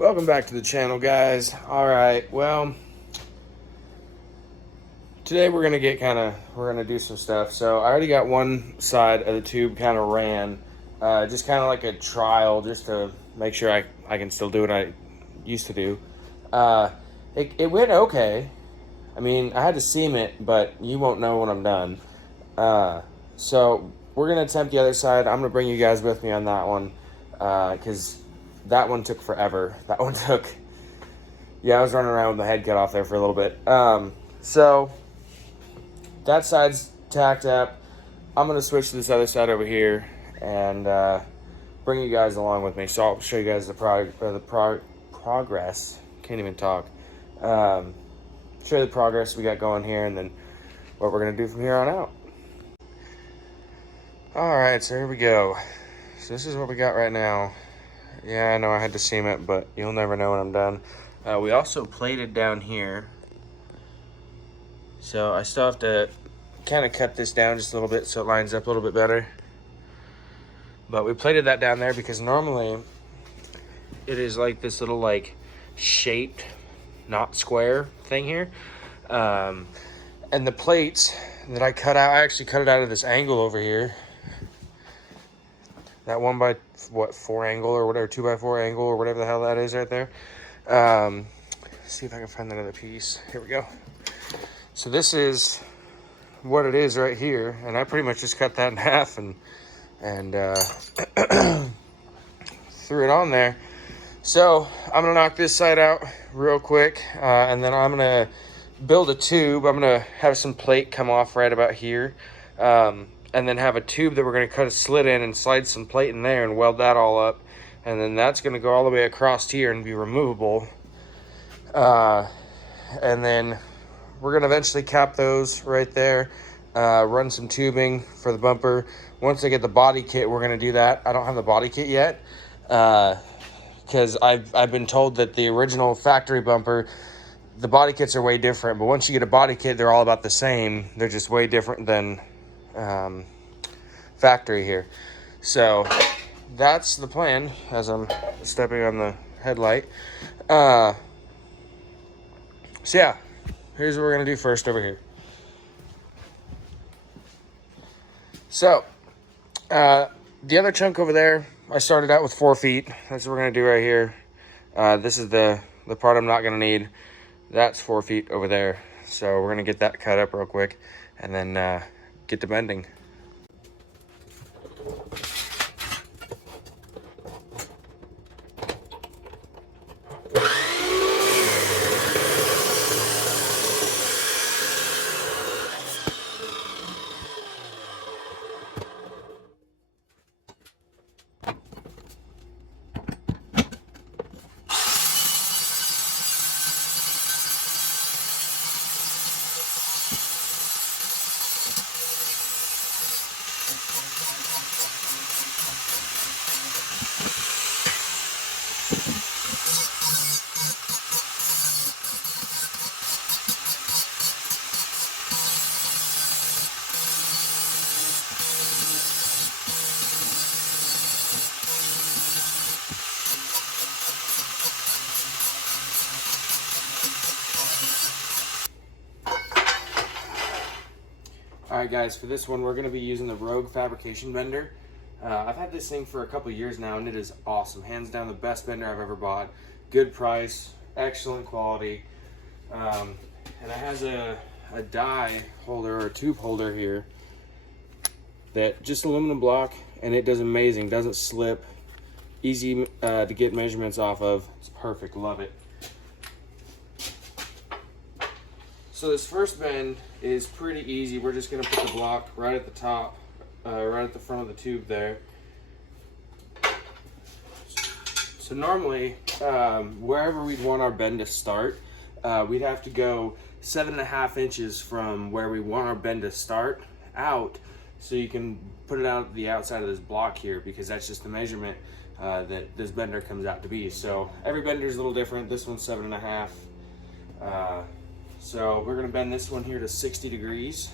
Welcome back to the channel, guys. Alright, well, today we're gonna do some stuff. So I already got one side of the tube kind of ran, just kind of like a trial, just to make sure I can still do what I used to do. It went okay. I mean, I had to seam it, but you won't know when I'm done. So we're gonna attempt the other side. I'm gonna bring you guys with me on that one, because that one took forever. That one took, yeah, I was running around with my head cut off there for a little bit. So that side's tacked up. I'm gonna switch to this other side over here and bring you guys along with me. So I'll show you guys the progress. Can't even talk. Show you the progress we got going here, and then what we're gonna do from here on out. All right, so here we go. So this is what we got right now. Yeah, I know I had to seam it, but you'll never know when I'm done. We also plated down here. So I still have to kind of cut this down just a little bit so it lines up a little bit better. But we plated that down there because normally it is like this little like shaped, not square thing here. And the plates that I cut out, I actually cut it out of this angle over here. That 1x4 angle or whatever, 2x4 angle or whatever the hell that is right there. See if I can find another piece. Here we go. So this is what it is right here, and I pretty much just cut that in half and threw it on there. So I'm gonna knock this side out real quick, and then I'm gonna build a tube. I'm gonna have some plate come off right about here. And then have a tube that we're going to cut a slit in and slide some plate in there and weld that all up. And then that's going to go all the way across here and be removable. And then we're going to eventually cap those right there. Run some tubing for the bumper. Once I get the body kit, we're going to do that. I don't have the body kit yet. Because I've been told that the original factory bumper, the body kits are way different. But once you get a body kit, they're all about the same. They're just way different than factory here. So that's the plan as I'm stepping on the headlight. So yeah, here's what we're gonna do first over here. So the other chunk over there, I started out with 4 feet. That's what we're gonna do right here. This is the part I'm not gonna need. That's 4 feet over there. So we're gonna get that cut up real quick and then get to bending. Alright guys, for this one we're going to be using the Rogue Fabrication bender. I've had this thing for a couple years now and it is awesome. Hands down the best bender I've ever bought. Good price, excellent quality. And it has a die holder or a tube holder here that just aluminum block, and it does amazing. Doesn't slip, easy to get measurements off of. It's perfect, love it. So this first bend is pretty easy. We're just gonna put the block right at the top, right at the front of the tube there. So normally, wherever we'd want our bend to start, we'd have to go 7.5 inches from where we want our bend to start out, so you can put it out the outside of this block here, because that's just the measurement that this bender comes out to be. So every bender is a little different. This one's 7.5. So we're gonna bend this one here to 60 degrees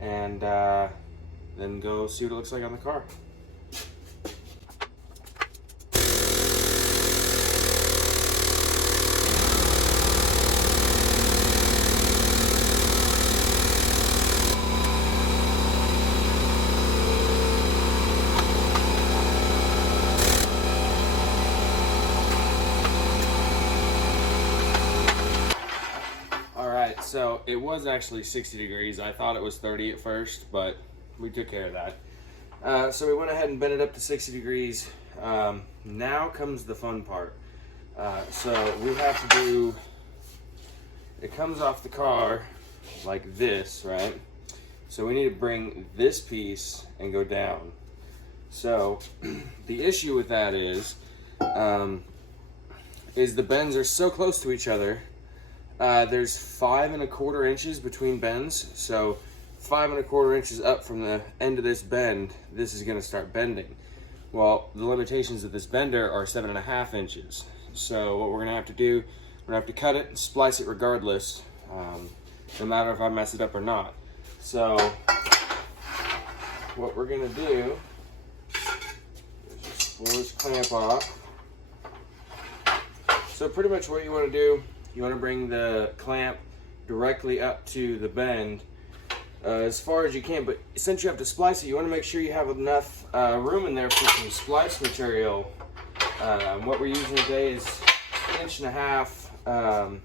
and then go see what it looks like on the car. So it was actually 60 degrees. I thought it was 30 at first, but we took care of that. So we went ahead and bent it up to 60 degrees. Now comes the fun part. So we have to do, it comes off the car like this, right? So we need to bring this piece and go down. So the issue with that is the bends are so close to each other. There's 5 1/4 inches between bends. So 5 1/4 inches up from the end of this bend, this is gonna start bending. Well, the limitations of this bender are 7 1/2 inches. So what we're gonna have to do, we're gonna have to cut it and splice it regardless, no matter if I mess it up or not. So what we're gonna do is just pull this clamp off. So pretty much what you wanna do, you wanna bring the clamp directly up to the bend as far as you can, but since you have to splice it, you wanna make sure you have enough room in there for some splice material. What we're using today is 1.5 inch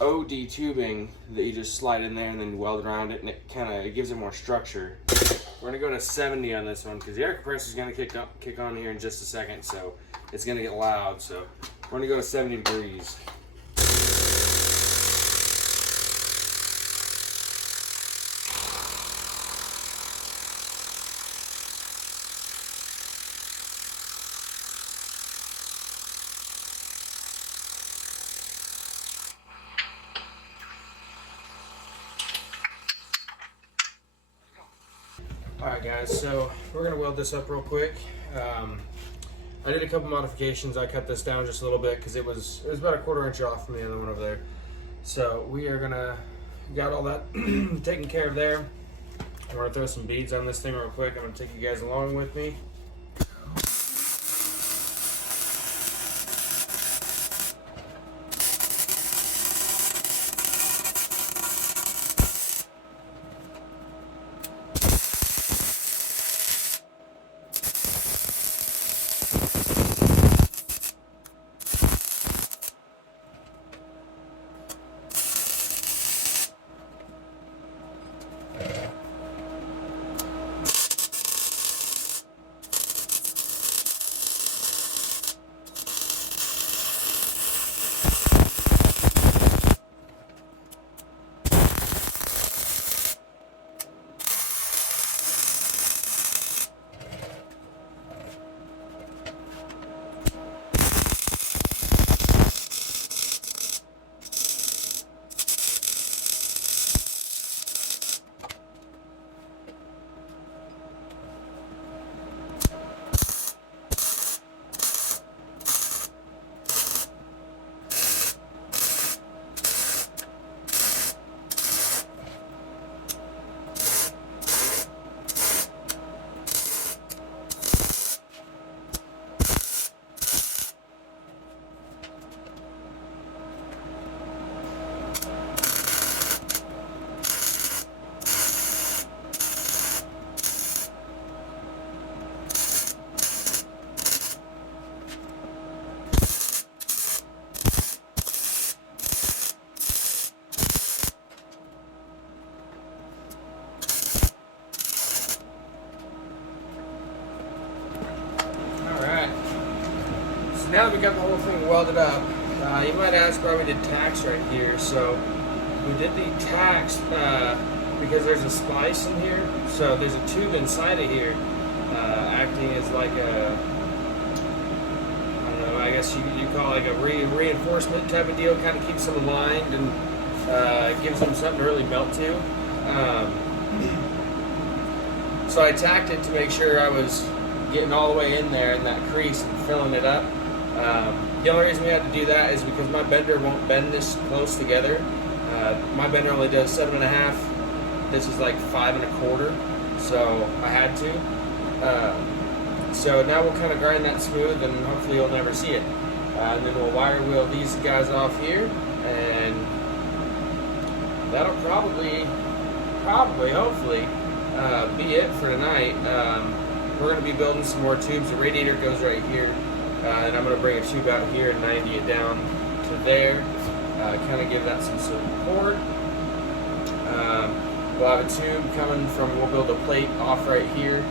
OD tubing that you just slide in there and then weld around it, and it gives it more structure. We're gonna go to 70 on this one because the air compressor is gonna kick on here in just a second, so it's gonna get loud. So we're gonna go to 70 degrees. Alright guys, so we're going to weld this up real quick. I did a couple modifications. I cut this down just a little bit because it was about 1/4 inch off from the other one over there. So we are going to, got all that taken care of there. I'm going to throw some beads on this thing real quick. I'm going to take you guys along with me. Now that we got the whole thing welded up, you might ask why we did tacks right here. So we did the tacks because there's a splice in here. So there's a tube inside of here acting as like a, I don't know, I guess you call it like a reinforcement type of deal. Kind of keeps them aligned and gives them something to really melt to. So I tacked it to make sure I was getting all the way in there in that crease and filling it up. The only reason we had to do that is because my bender won't bend this close together. My bender only does 7 1/2. This is like 5 1/4, so I had to. So now we'll kind of grind that smooth, and hopefully you'll never see it. And then we'll wire wheel these guys off here, and that'll probably, hopefully, be it for tonight. We're going to be building some more tubes. The radiator goes right here. And I'm going to bring a tube out here and 90 it down to there. kind of give that some support. We'll have a tube coming from, we'll build a plate off right here,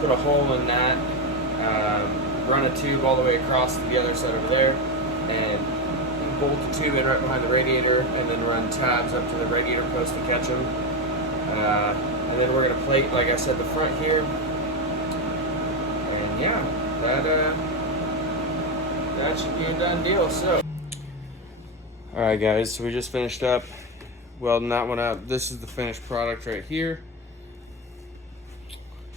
put a hole in that, run a tube all the way across to the other side over there, and bolt the tube in right behind the radiator, and then run tabs up to the radiator post to catch them. And then we're going to plate, like I said, the front here. And yeah, that should be a done deal. So, alright guys, so we just finished up welding that one up. This is the finished product right here.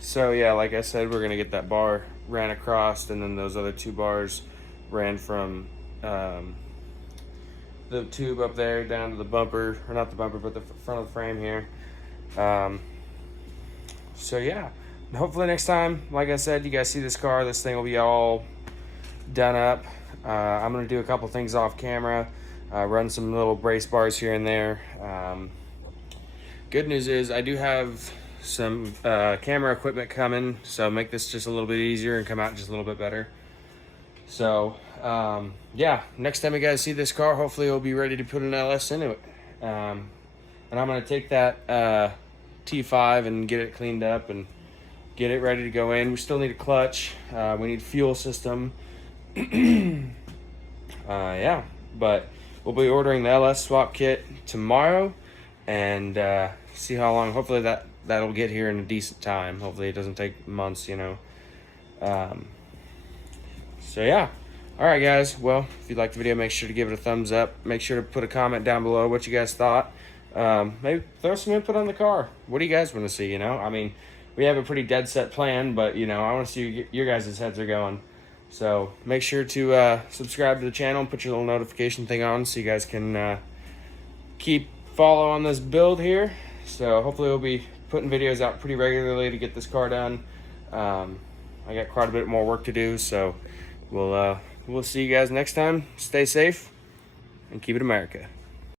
So yeah, like I said, we're gonna get that bar ran across, and then those other two bars ran from the tube up there down to the bumper, or not the bumper, but the front of the frame here. So yeah, hopefully next time, like I said, you guys see this car, this thing will be all done up. I'm gonna do a couple things off camera, run some little brace bars here and there. Good news is I do have some camera equipment coming, so make this just a little bit easier and come out just a little bit better. So yeah, next time you guys see this car, hopefully it'll be ready to put an LS into it. And I'm gonna take that T5 and get it cleaned up and get it ready to go in. We still need a clutch, we need fuel system. Yeah, but we'll be ordering the LS swap kit tomorrow, and see how long. Hopefully that'll get here in a decent time. Hopefully it doesn't take months, you know. So yeah, all right guys, well, if you liked the video, make sure to give it a thumbs up. Make sure to put a comment down below what you guys thought. Maybe throw some input on the car. What do you guys want to see? You know, I mean, we have a pretty dead set plan, but you know, I want to see where your guys' heads are going. So make sure to subscribe to the channel and put your little notification thing on so you guys can keep follow on this build here. So hopefully we'll be putting videos out pretty regularly to get this car done. I got quite a bit more work to do, so we'll see you guys next time. Stay safe and keep it America.